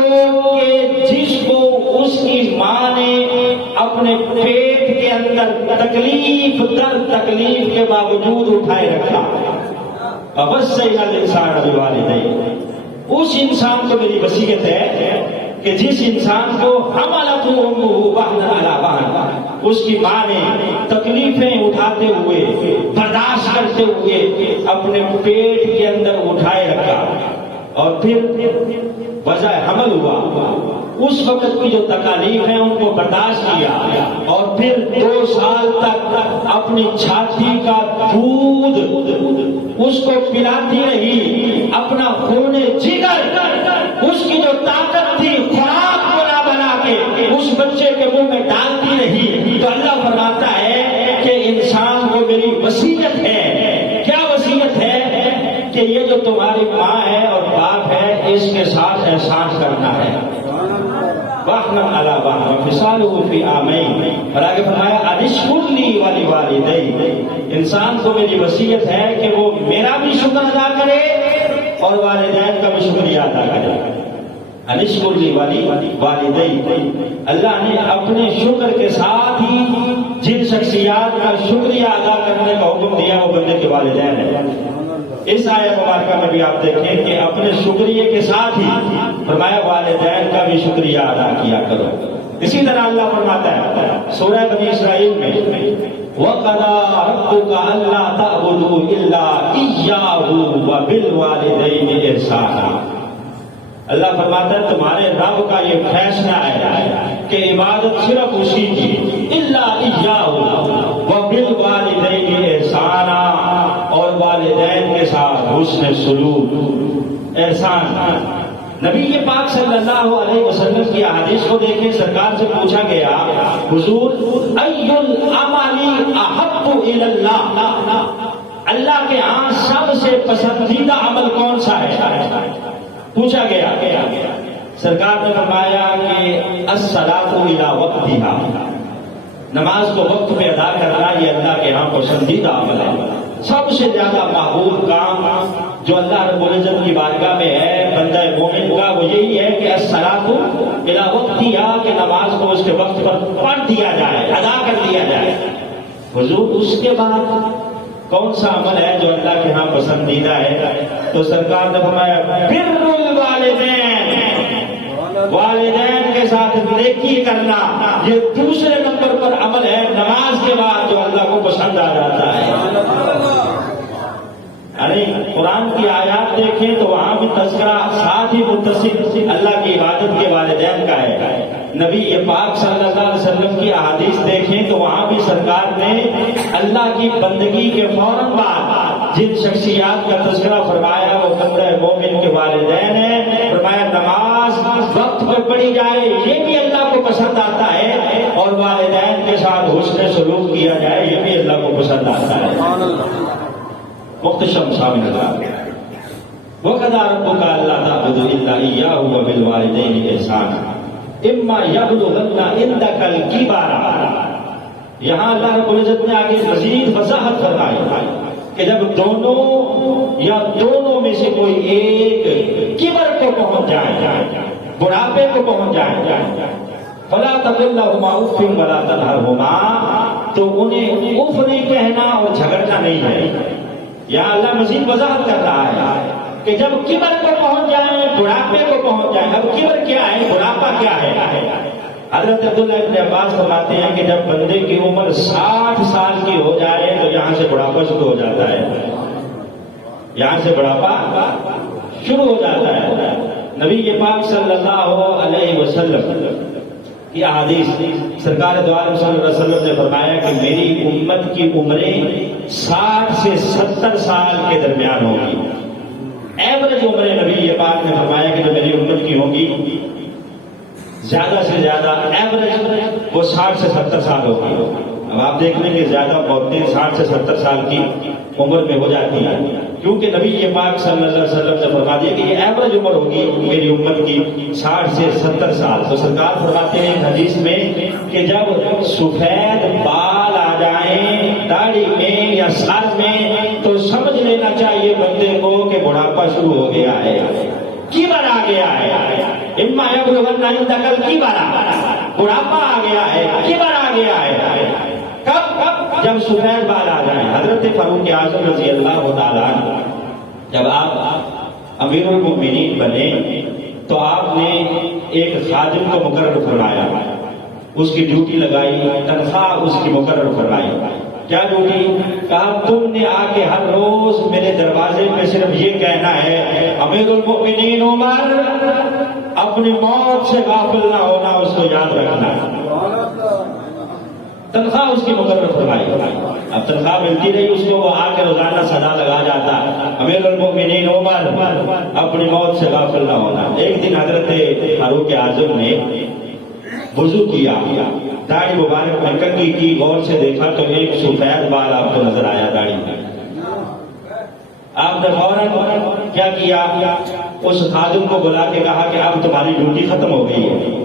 لوگ کہ جس کو اس کی ماں نے اپنے پیٹ کے اندر تکلیف در تکلیف کے باوجود اٹھائے رکھا. وَوَصَّيْنَا الْإِنسَانَ بِوَالِدَيْهِ، اس انسان کو میری وصیت ہے کہ جس انسان کو حملته أمه وهنا على وهن، اس کی ماں نے تکلیفیں اٹھاتے ہوئے برداشت کرتے ہوئے اپنے پیٹ کے اندر اٹھائے رکھا، اور پھر وضع حمل ہوا، اس وقت کی جو تکالیف ہیں ان کو برداشت کیا، اور پھر 2 سال تک اپنی چھاتی کا دودھ اس کو پلاتی رہی، اپنا خون جگر، اس کی جو طاقت تھی خوراک بنا کے اس بچے کے منہ میں ڈالتی رہی. تو اللہ فرماتا ہے کہ انسان کو میری وصیت ہے. کیا وصیت ہے؟ کہ یہ جو تمہاری ماں ہے اور باپ ہے اس کے ساتھ احسان کرنا ہے. وَأَحْنَا عَلَىٰ وَأَحْنَا فِصَالُهُ فِي عَامَيْنِ، اور آگے فرمایا أَنِشْكُرْ لِي وَلِوَالِدَيْكَ، انسان کو میری وصیت ہے کہ وہ میرا بھی شکر ادا کرے اور والدین کا بھی شکریہ ادا کرے. أَنِشْكُرْ لِي وَلِوَالِدَيْكَ، اللہ نے اپنے شکر کے ساتھ ہی جن شخصیات کا شکریہ ادا کرنے کا حکم دیا وہ بندے کے والدین ہیں. اس آیت مبارکہ میں بھی آپ دیکھیں کہ اپنے شکریہ کے ساتھ ہی فرمایا والدین کا بھی شکریہ ادا کیا کرو. اسی طرح اللہ فرماتا ہے سورہ بنی اسرائیل میں وَقَضَىٰ رَبُّكَ أَلَّا تَعْبُدُوا إِلَّا إِيَّاهُ وَبِالْوَالِدَيْنِ إِحْسَانًا. اللہ فرماتا ہے تمہارے رب کا یہ فیصلہ ہے کہ عبادت صرف اسی کی، الا ایاہ وبالوالدین احسانا، اور والدین کے ساتھ حسن سلوک احسان. نبی پاک صلی اللہ علیہ وسلم کی احادیث کو دیکھیں، سرکار سے پوچھا گیا حضور ای العمل احب الی اللہ، اللہ کے ہاں سب سے پسندیدہ عمل کون سا ہے؟ پوچھا گیا. سرکار نے فرمایا کہ الصلاۃ الی وقتھا، نماز کو وقت پہ ادا کرنا یہ اللہ کے ہاں پسندیدہ عمل ہے. سب سے زیادہ محبوب کام جو اللہ رب العزت کی بارگاہ میں ہے بندہ مومن کا وہ یہی ہے کہ الصلاۃ الی وقتھا، کہ نماز کو اس کے وقت پر پڑھ دیا جائے، ادا کر دیا جائے. حضور اس کے بعد کون سا عمل ہے جو اللہ کے ہاں پسندیدہ ہے؟ تو سرکار نے فرمایا بر الوالدین، والدین کے ساتھ نیکی کرنا یہ دوسرے نمبر پر عمل ہے نماز کے بعد جو اللہ کو پسند آ جاتا ہے. یعنی قرآن کی آیات دیکھیں تو وہاں بھی تذکرہ ساتھ ہی متصل اللہ کی عبادت کے والدین کا ہے. نبی پاک صلی اللہ علیہ وسلم کی احادیث دیکھیں تو وہاں بھی سرکار نے اللہ کی بندگی کے فوراً بعد جن شخصیات کا تذکرہ فرمایا وہ بندہ مومن کے والدین ہیں. فرمایا نماز وقت پر پڑھی جائے یہ بھی اللہ کو پسند آتا ہے، اور والدین کے ساتھ حسن سلوک کیا جائے یہ بھی اللہ کو پسند آتا ہے. مختصر شامل اللہ وَقَضَىٰ رَبُّكَ أَلَّا تَعْبُدُوا إِلَّا إِيَّاهُ وَبِالْوَالِدَيْنِ إِحْسَانًا إِمَّا يَبْلُغَنَّ عِندَكَ الْكِبَرَ. یہاں اللہ رب العزت نے آگے مزید وضاحت فرمائی کہ جب دونوں یا دونوں میں سے کوئی ایک کبر کو پہنچ جائے، بڑھاپے کو پہنچ جائے، فَلَا تَقُل لَّهُمَا أُفٍّ وَلَا تَنْهَرْهُمَا، تو انہیں اف نہیں کہنا اور جھگڑنا نہیں ہے. یہاں اللہ مزید وضاحت کر رہا ہے کہ جب کبر کو پہنچ جائیں، بڑھاپے کو پہنچ جائیں. اب کبر کیا ہے، بڑھاپا کیا ہے؟ حضرت عبداللہ ابن عباس فرماتے ہیں کہ جب بندے کی عمر 60 سال کی ہو جائے تو یہاں سے بڑھاپا شروع ہو جاتا ہے، یہاں سے بڑھاپا شروع ہو جاتا ہے. نبی پاک صلی اللہ علیہ وسلم کی احادیث سرکار دو عالم صلی اللہ علیہ وسلم نے فرمایا کہ میری امت کی عمریں 60 سے 70 سال کے درمیان ہوگی. ایوریج عمریں نبی پاک نے فرمایا کہ جو میری امت کی ہوگی زیادہ سے زیادہ ایوریج وہ 60 سے 70 سال ہوگی. اب آپ دیکھ لیں کہ زیادہ عورتیں 60 سے 70 سال کی عمر میں ہو جاتی ہیں، کیونکہ نبی پاک صلی اللہ علیہ وسلم نے فرما دیا کہ یہ ایوریج عمر ہوگی میری امت کی 60 سے 70 سال. تو سرکار فرماتے ہیں حدیث میں کہ جب سفید بال آ جائیں داڑھی میں یا سر میں تو سمجھ لینا چاہیے بندے کو کہ بڑھاپا شروع ہو گیا ہے، کبر آ گیا ہے. اما یبلغن عندک الکبر، بڑھاپا آ گیا ہے، کبر آ گیا ہے. کب؟ جب سفید بال آ جائیں. حضرت فاروق اعظم رضی اللہ تعالیٰ عنہ جب آپ امیر المؤمنین بنے تو آپ نے ایک خادم کو مقرر فرمایا، اس کی ڈیوٹی لگائی، تنخواہ اس کی مقرر فرمائی. کیا ڈیوٹی؟ کہا تم نے آ کے ہر روز میرے دروازے پہ صرف یہ کہنا ہے امیر المؤمنین عمر اپنی موت سے غافل نہ ہونا، اس کو یاد رکھنا. تنخواہ اس کی مقرر فرمائی. اب تنخواہ ملتی رہی اس کو، وہ آ کے روزانہ صدا لگا جاتا امیر المؤمنین عمر اپنی موت سے غافل نہ ہونا. ایک دن حضرت فاروق اعظم نے وضو کیا، داڑھی مبارک میں کنگھی کی، غور سے دیکھا تو ایک سفید بال آپ کو نظر آیا داڑھی میں. آپ نے فوراً کیا کیا؟ اس خادم کو بلا کے کہا کہ اب تمہاری ڈیوٹی ختم ہو گئی ہے،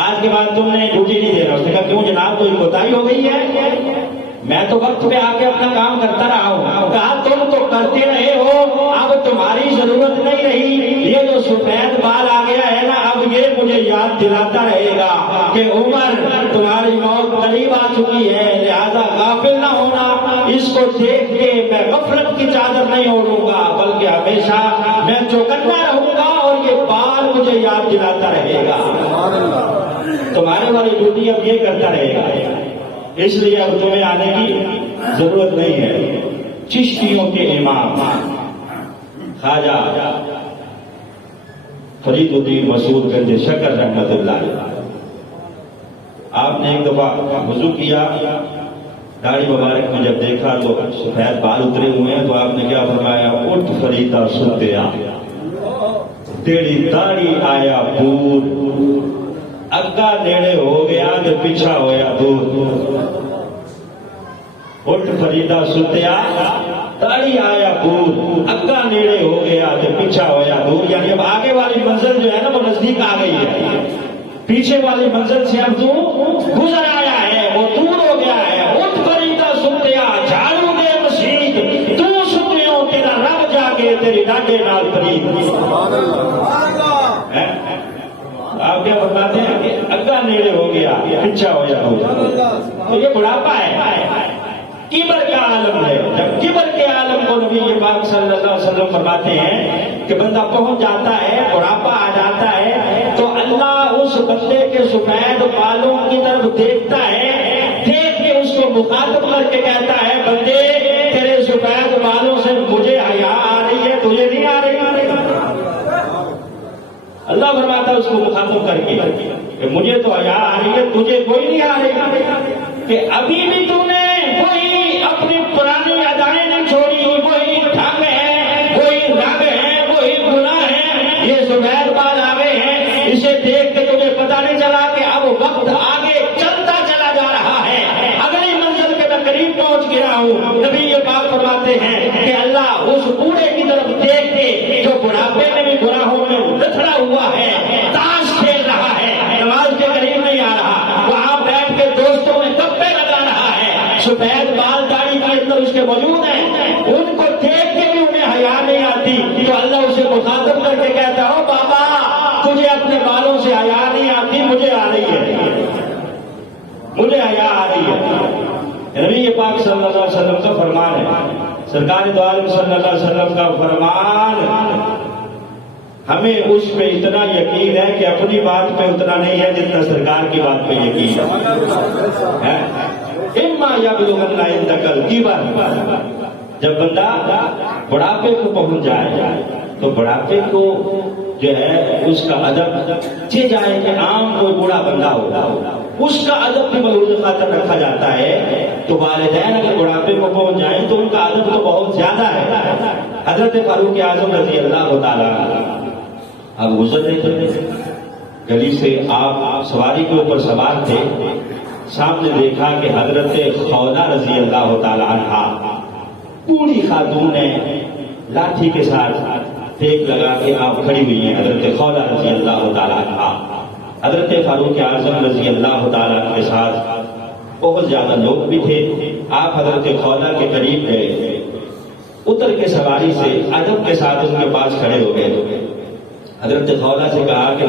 آج کے بعد تم نے ڈیوٹی نہیں دینا. اس نے کہا کیوں جناب، کوئی کوتاہی ہو گئی ہے؟ میں تو وقت پہ آ کے اپنا کام کرتا رہا ہوں. کہا تم تو کرتے رہے ہو، اب تمہاری ضرورت نہیں رہی. یہ جو سفید بال آ گیا ہے نا، اب یہ مجھے یاد دلاتا رہے گا کہ عمر تمہاری موت قریب آ چکی ہے، لہذا غافل نہ ہونا. اس کو دیکھ کے میں غفلت کی چادر نہیں اوڑھوں گا، بلکہ ہمیشہ میں چوکنا رہوں گا اور یہ بال مجھے یاد دلاتا رہے گا. تمہارے والی ڈیوٹی اب یہ کرتا رہے گا، اس لیے اب تمہیں آنے کی ضرورت نہیں ہے. چشتیوں کے امام خواجہ فرید الدین مسعود گنج شکر رحمت اللہ علیہ، آپ نے ایک دفعہ وضو کیا، داڑھی مبارک میں جب دیکھا تو سفید بال اترے ہوئے ہیں، تو آپ نے کیا فرمایا؟ اٹھ فریدا ستیا، تیری داڑھی آیا پور، اگا نیڑے ہو گیا تو پیچھا ہویا دور. اٹھ فریدا ستیا، داڑھی آیا پور، اگا نیڑے ہو گیا تو پیچھا ہویا دور. یعنی اب آگے والی منزل جو ہے نا وہ نزدیک آ گئی ہے، پیچھے والی منزل سے اب تو گزر آیا ہے، وہ دور ہو گیا ہے. اٹھ فریدا ستیا، جھاڑو دے مسیت، تو ستیوں تیرا رب جا کے تیری ڈاڈے نال فرید. آپ کیا فرماتے ہیں کہ اگا نیڑے ہو گیا، پیچھا ہو جاتا. تو یہ بڑھاپا ہے، کبر کا عالم ہے. جب کبر کے عالم کو نبی پاک صلی اللہ علیہ وسلم فرماتے ہیں کہ بندہ پہنچ جاتا ہے، بڑھاپا آ جاتا ہے، تو اللہ اس بندے کے سفید بالوں کی طرف دیکھتا ہے، دیکھ کے اس کو مخاطب کر کے کہتا ہے بندے تیرے سفید بالوں سے مجھے حیا آ رہی ہے، تجھے نہیں آ رہی. اللہ فرماتا ہے اس کو مخاطب کر کے کہ مجھے تو حیا آ رہی ہے، تجھے کوئی نہیں آ رہی. کہ ابھی بھی تو نے وہی اپنی پرانی ادائیں نہیں چھوڑی، وہی ڈھنگ ہے، وہی رنگ ہے، وہی گناہ ہے. یہ سفید بال آ گئے ہیں، اسے دیکھ کے تجھے پتا نہیں چلا کہ اب وقت آگے چلتا چلا جا رہا ہے، اگلی منزل کے میں قریب پہنچ گیا ہوں. نبی یہ بات فرماتے ہیں کہ اللہ اس بوڑھے کی طرف دیکھ کے جو بڑھاپے میں بھی گناہوں میں لتڑا ہوا ہے، تاش کھیل رہا ہے، نماز کے قریب نہیں آ رہا، وہاں بیٹھ کے دوستوں میں گپے لگا رہا ہے، سفید بال داڑھی کے اندر اس کے موجود ہیں، ان کو دیکھ کے بھی انہیں حیا نہیں آتی. تو اللہ اسے مخاطب کر کے کہتا ہو بابا تجھے اپنے بالوں سے حیا نہیں آتی، مجھے آ رہی ہے، مجھے حیا آ رہی ہے. نبی پاک صلی اللہ علیہ وسلم کا فرمان ہے، سرکار دو عالم صلی اللہ علیہ وسلم کا فرمان، ہمیں اس پہ اتنا یقین ہے کہ اپنی بات پہ اتنا نہیں ہے جتنا سرکار کی بات پہ یقین ہے. اما یبلغن عندک الکبر، جب بندہ بڑھاپے کو پہنچ جائے تو بڑھاپے کو جو ہے اس کا ادب چہ جائے کہ عام کوئی بوڑھا بندہ ہوگا، اس کا ادب بھی ملحوظ خاطر رکھا جاتا ہے. تو والدین اگر بڑھاپے کو پہنچ جائیں تو ان کا ادب تو بہت زیادہ ہے. حضرت فاروق اعظم رضی اللہ تعالیٰ اب گزر رہے تھے گلی سے، آپ سواری کے اوپر سوار تھے، سامنے دیکھا کہ حضرت خولہ رضی اللہ تعالیٰ عنہ بوڑھی خاتون ہے، لاٹھی کے ساتھ ٹیک لگا کے آپ کھڑی ہوئی ہیں. حضرت خولہ رضی اللہ تعالیٰ عنہ حضرت فاروق اعظم رضی اللہ تعالیٰ عنہ کے ساتھ بہت زیادہ لوگ بھی تھے. آپ حضرت خولہ کے قریب گئے، اتر کے سواری سے ادب کے ساتھ ان کے پاس کھڑے ہو گئے. حضرت خولہ سے کہا کہ